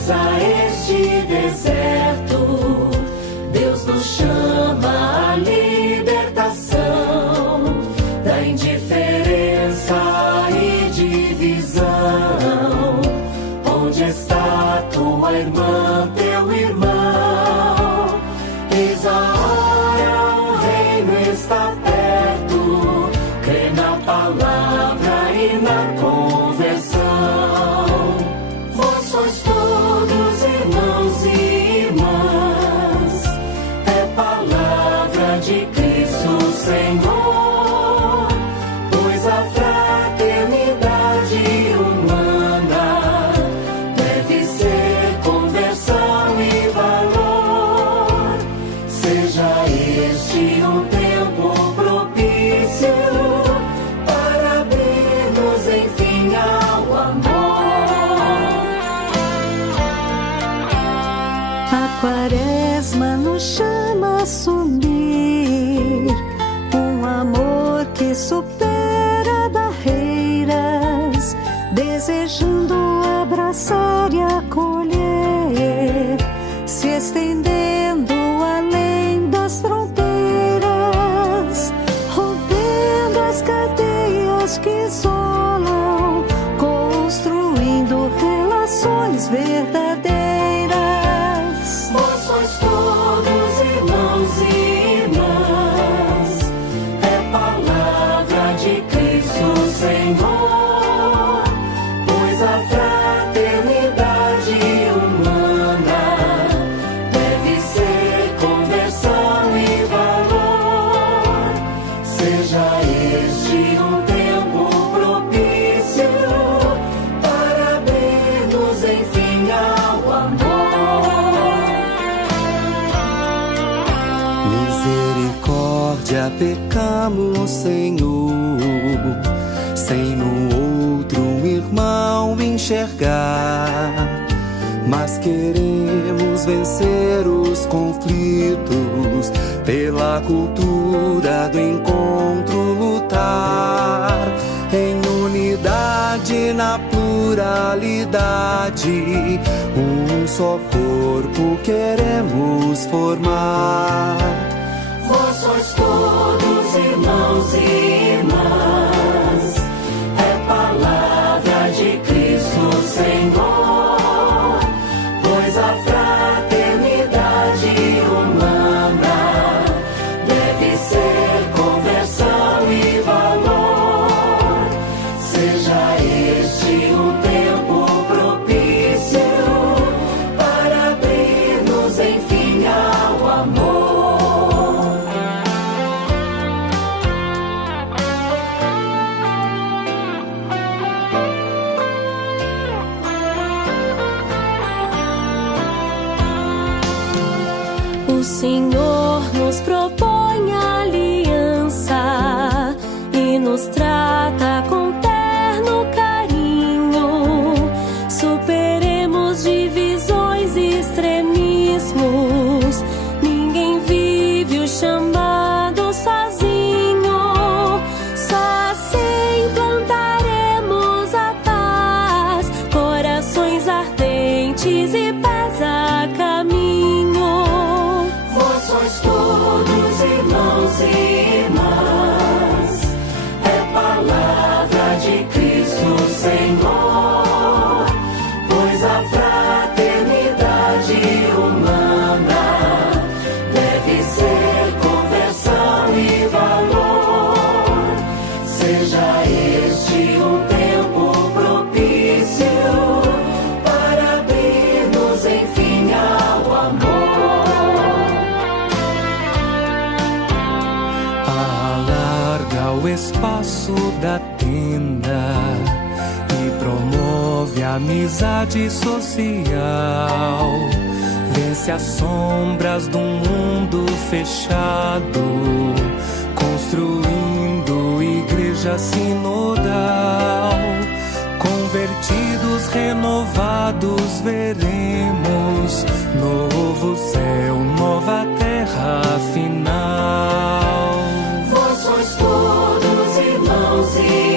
Chegamos a este deserto, Deus nos chama à libertação da indiferença e divisão. Onde está tua irmã, teu irmão? Eis a hora, o reino está perto. Crê na palavra e na conversão. Vós sois todos irmãos e irmãs. É palavra de Cristo Senhor. Pois a fraternidade humana deve ser conversão e valor. Seja este um tempo propício para abrir-nos enfim ao amor. A quaresma nos chama a assumir um amor que supera barreiras, desejando abraçar e acolher, se estendendo além das fronteiras, rompendo as cadeias que isolam, construindo relações verdadeiras. Vós sois todos irmãos e irmãs. É palavra de Cristo Senhor. Pois a fraternidade humana deve ser conversão e valor. Seja este um tempo propício para abrir-nos enfim ao amor. Misericórdia, pecamos, Senhor, sem no outro um irmão enxergar. Mas queremos vencer os conflitos, pela cultura do encontro lutar. Em unidade, na pluralidade, um só corpo queremos formar. Vós sois todos irmãos e irmãs. É palavra de Cristo Senhor. Pois a fraternidade humana deve ser conversão e valor. Seja este um tempo propício para abrir-nos enfim ao amor. O Senhor nos propõe aliança e nos trata com terno carinho. Superemos divisões e extremismos. Ninguém vive o chamado sozinho. Só assim plantaremos a paz, corações ardentes e paz a caminho. Vós sois todos irmãos e irmãs. É palavra de Cristo Senhor. Pois a fraternidade humana deve ser conversão e valor. Seja este um tempo propício para abrir-nos enfim ao amor. Alarga o espaço da tenda e promove a amizade social. Vence as sombras do mundo fechado, construindo igreja sinodal. Convertidos, renovados, veremos novo céu, nova terra final. Vós sois todos irmãos e